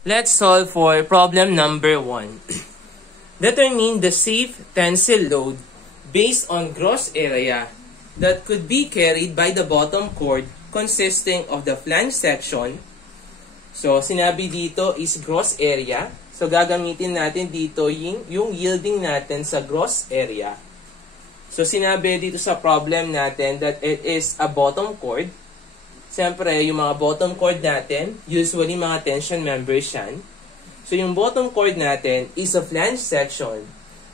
Let's solve for problem number 1. Determine the safe tensile load based on gross area that could be carried by the bottom cord consisting of the flange section. So, sinabi dito is gross area. So, gagamitin natin dito yung yielding natin sa gross area. So, sinabi dito sa problem natin that it is a bottom cord. Siyempre, yung mga bottom cord natin, usually mga tension members yan. So, yung bottom cord natin is a flange section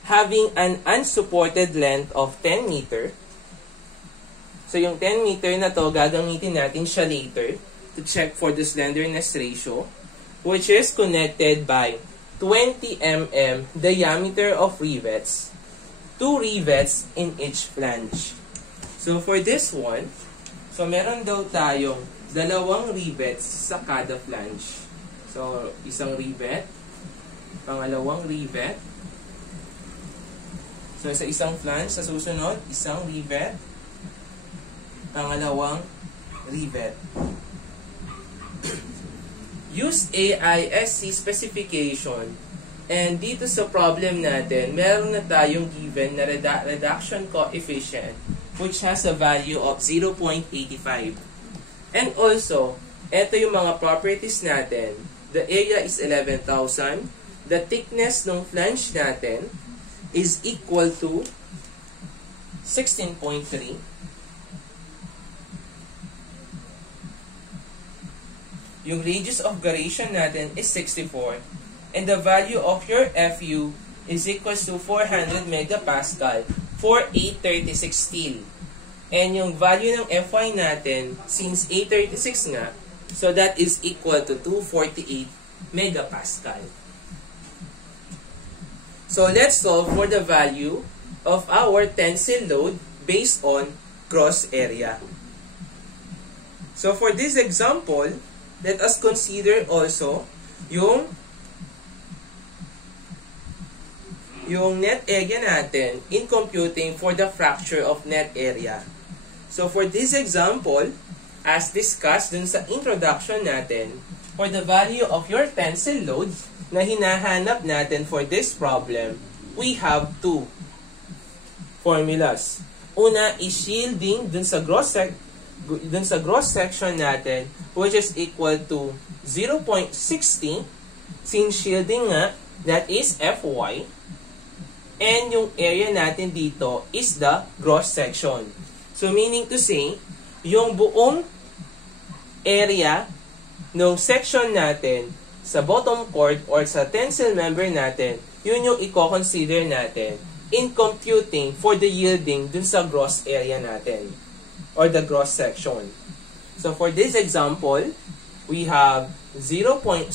having an unsupported length of 10 meter. So, yung 10 meter na to, gagamitin natin siya later to check for the slenderness ratio, which is connected by 20 mm diameter of rivets, 2 rivets in each flange. So, for this one, so, meron daw tayong 2 rivets sa kada flange. So, isang rivet, pangalawang rivet. So, sa isang flange, sa susunod, isang rivet, pangalawang rivet. Use AISC specification. And dito sa problem natin, meron na tayong given na reduction coefficient which has a value of 0.85. And also, ito yung mga properties natin. The area is 11,000. The thickness ng flange natin is equal to 16.3. Yung radius of gyration natin is 64. And the value of your FU is equal to 400 megapascal for 836 steel. And yung value ng Fy natin, since 836 nga, so that is equal to 248 megapascal. So let's solve for the value of our tensile load based on gross area. So for this example, let us consider also yung net area natin in computing for the fracture of net area. So for this example, as discussed dun sa introduction natin, for the value of your tensile load na hinahanap natin for this problem, we have 2 formulas. Una is shielding dun sa gross section natin, which is equal to 0.60. Since shielding nga, that is Fy. And yung area natin dito is the gross section. So, meaning to say, yung buong area ng section natin sa bottom cord or sa tensile member natin, yun yung i-consider natin in computing for the yielding dun sa gross area natin or the gross section. So, for this example, we have 0.60.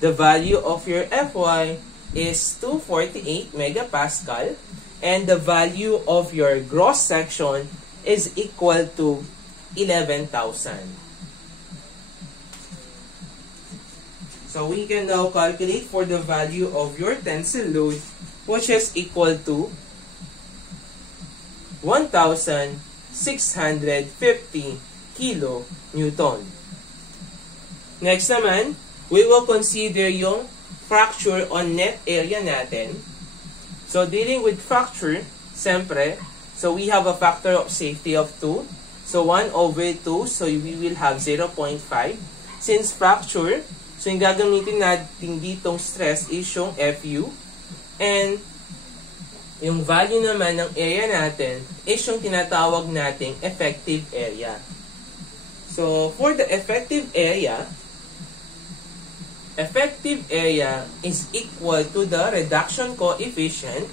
The value of your Fy is 248 megapascal, and the value of your gross section is equal to 11,000. So we can now calculate for the value of your tensile load, which is equal to 1,650 kilonewton. Next naman, we will consider yung fracture on net area natin. So, dealing with fracture, siyempre, so we have a factor of safety of 2. So, 1 over 2, so we will have 0.5. Since fracture, so yung gagamitin natin ditong stress is yung Fu. And, yung value naman ng area natin is yung tinatawag nating effective area. So, for the effective area is equal to the reduction coefficient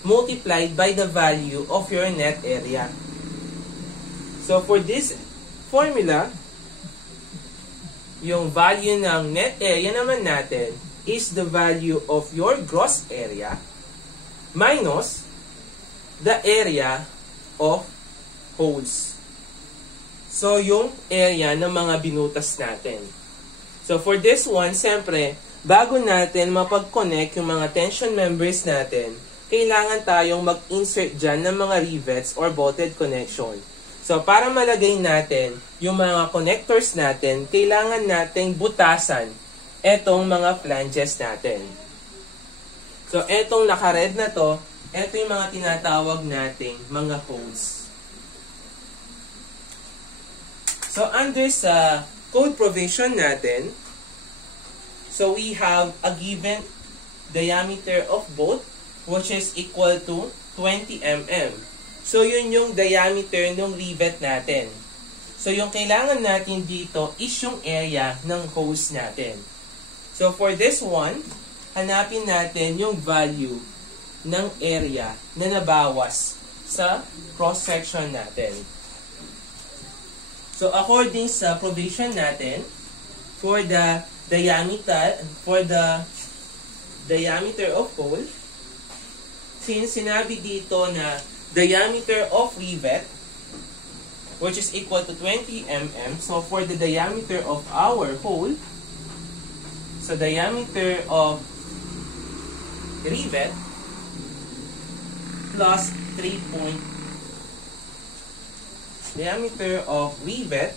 multiplied by the value of your net area. So, for this formula, yung value ng net area naman natin is the value of your gross area minus the area of holes. So, yung area ng mga binutas natin. So, for this one, siyempre, bago natin mapag-connect yung mga tension members natin, kailangan tayong mag-insert dyan ng mga rivets or bolted connection. So, para malagay natin yung mga connectors natin, kailangan nating butasan etong mga flanges natin. So, etong naka-red na to, eto yung mga tinatawag nating mga holes. So, under sa code provision natin, so we have a given diameter of both, which is equal to 20 mm. So, yun yung diameter ng rivet natin. So, yung kailangan natin dito is yung area ng hose natin. So, for this one, hanapin natin yung value ng area na nabawas sa cross-section natin. So, according sa provision natin, for the diameter of hole, since sinabi dito na diameter of rivet, which is equal to 20 mm, so for the diameter of our hole, so diameter of rivet plus 3 point diameter of rivet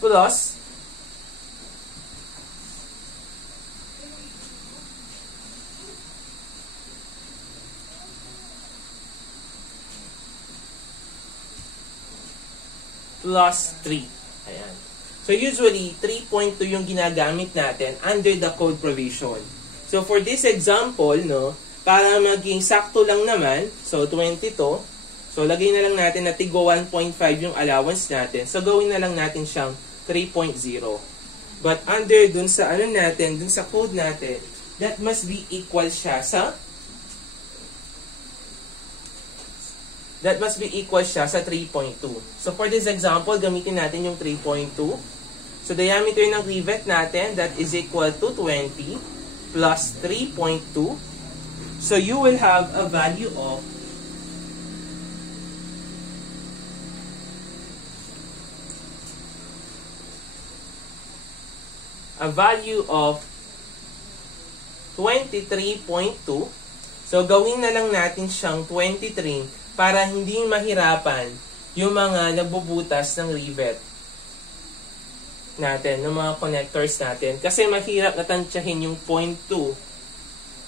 plus plus 3. Ayan. So, usually, 3.2 yung ginagamit natin under the code provision. So, for this example, no, para maging sakto lang naman, so, 22, so, lagay na lang natin na tigo 1.5 yung allowance natin. So, gawin na lang natin siyang 3.0. But, under dun sa, dun sa code natin, that must be equal siya sa 3.2. So, for this example, gamitin natin yung 3.2. So, diameter ng rivet natin, that is equal to 20 plus 3.2. So, you will have a value of 23.2. So, gawin na lang natin siyang 23 para hindi mahirapan yung mga nagbubutas ng rivet natin, ng mga connectors natin. Kasi mahirap natansyahin yung 0.2.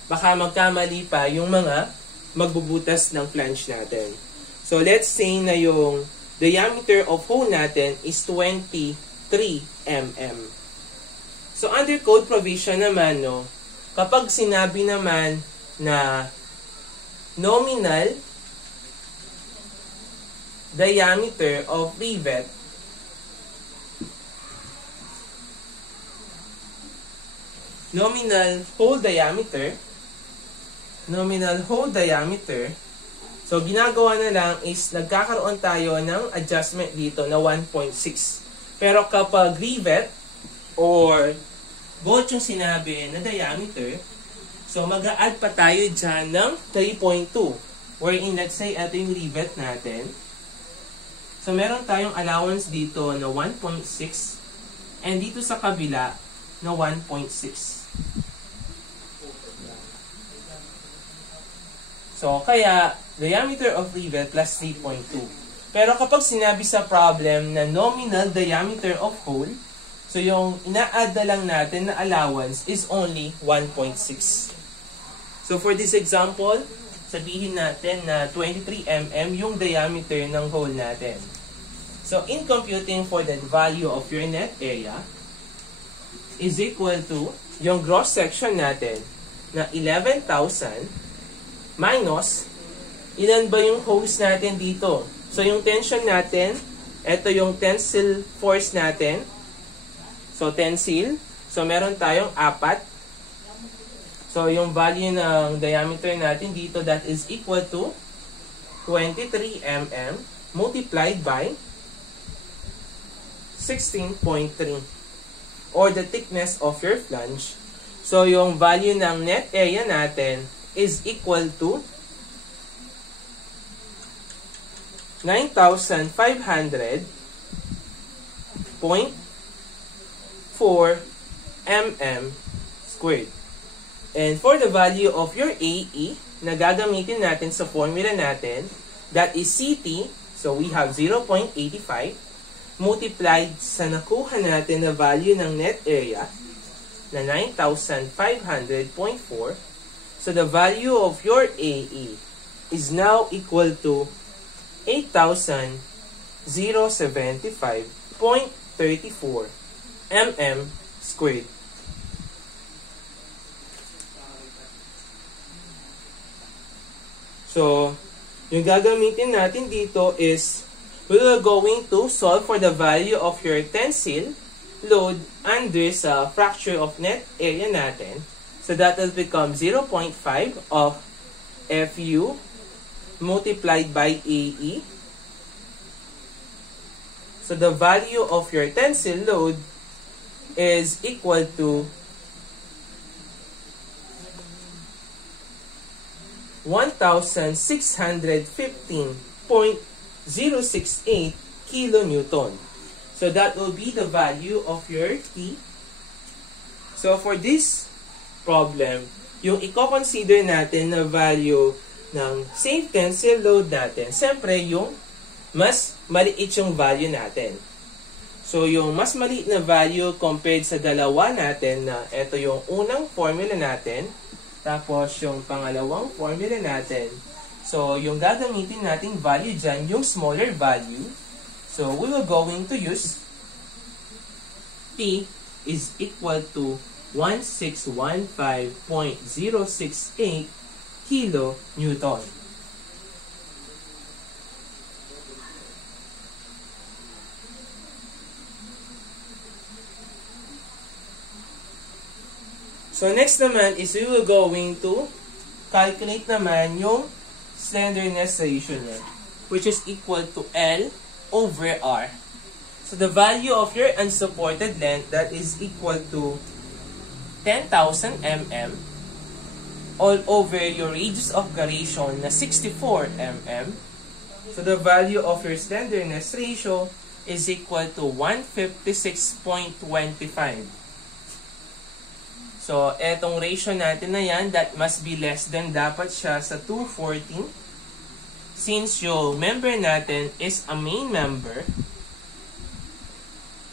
Baka magkamali pa yung mga magbubutas ng flange natin. So, let's say na yung diameter of hole natin is 23 mm. So, under code provision naman, no, kapag sinabi naman na nominal diameter of rivet nominal hole diameter, so ginagawa na lang is nagkakaroon tayo ng adjustment dito na 1.6. Pero kapag rivet or both yung sinabi na diameter, so mag-a-add pa tayo dyan ng 3.2. Wherein, let's say, ito yung rivet natin. So, meron tayong allowance dito na 1.6 and dito sa kabila na 1.6. So, kaya, diameter of rivet plus 3.2. Pero kapag sinabi sa problem na nominal diameter of hole, so yung ina-add na lang natin na allowance is only 1.6. So, for this example, sabihin natin na 23 mm yung diameter ng hole natin. So, in computing for the value of your net area is equal to yung gross section natin na 11,000 minus ilan ba yung holes natin dito. So, yung tension natin, ito yung tensile force natin. So, tensile. So, meron tayong 4. So, yung value ng diameter natin dito, that is equal to 23 mm multiplied by 16.3 or the thickness of your flange. So, yung value ng net area natin is equal to 9,500.4 mm squared. And for the value of your AE na gagamitin natin sa formula natin, that is CT. So we have 0.85 multiplied sa nakuha natin na value ng net area na 9,500.4. So the value of your AE is now equal to 8,075.34 mm squared. So, yung gagamitin natin dito is we are going to solve for the value of your tensile load under sa fracture of net area natin. So, that will become 0.5 of FU multiplied by AE. So, the value of your tensile load is equal to 1,615.068 kilonewton. So that will be the value of your T. So for this problem, yung i-consider natin na value ng safe tensile load natin, siyempre yung mas maliit yung value natin. So yung mas maliit na value compared sa dalawa natin na ito yung unang formula natin, tapos yung pangalawang formula natin. So, yung gagamitin nating value dyan, yung smaller value. So, we will going to use P is equal to 1615.068 kilonewton. So, next naman is we will going to calculate naman yung slenderness ratio niya, which is equal to L over R. So, the value of your unsupported length, that is equal to 10,000 mm all over your radius of gyration na 64 mm. So, the value of your slenderness ratio is equal to 156.25. So, etong ratio natin na yan, that must be less than, dapat siya sa 214. Since yung member natin is a main member,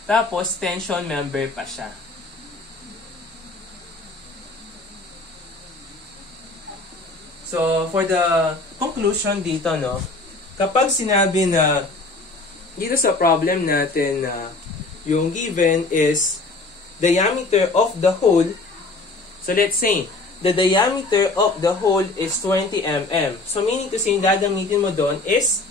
tapos tension member pa siya. So, for the conclusion dito, no, kapag sinabi na dito sa problem natin na yung given is diameter of the hole. So, let's say, the diameter of the hole is 20 mm. So, meaning to say, yung gagamitin mo doon is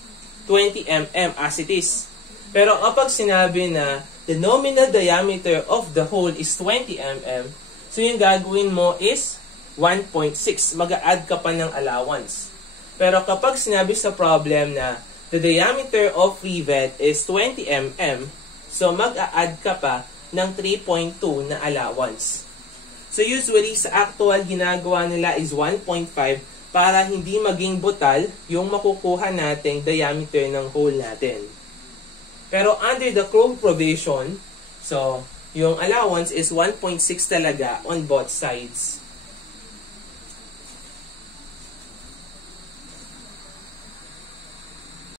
20 mm as it is. Pero kapag sinabi na the nominal diameter of the hole is 20 mm, so yung gagawin mo is 1.6. Mag-a-add ka pa ng allowance. Pero kapag sinabi sa problem na the diameter of rivet is 20 mm, so mag-a-add ka pa ng 3.2 na allowance. So usually sa actual ginagawa nila is 1.5 para hindi maging butal yung makukuha nating diameter ng hole natin. Pero under the Chrome provision, so yung allowance is 1.6 talaga on both sides.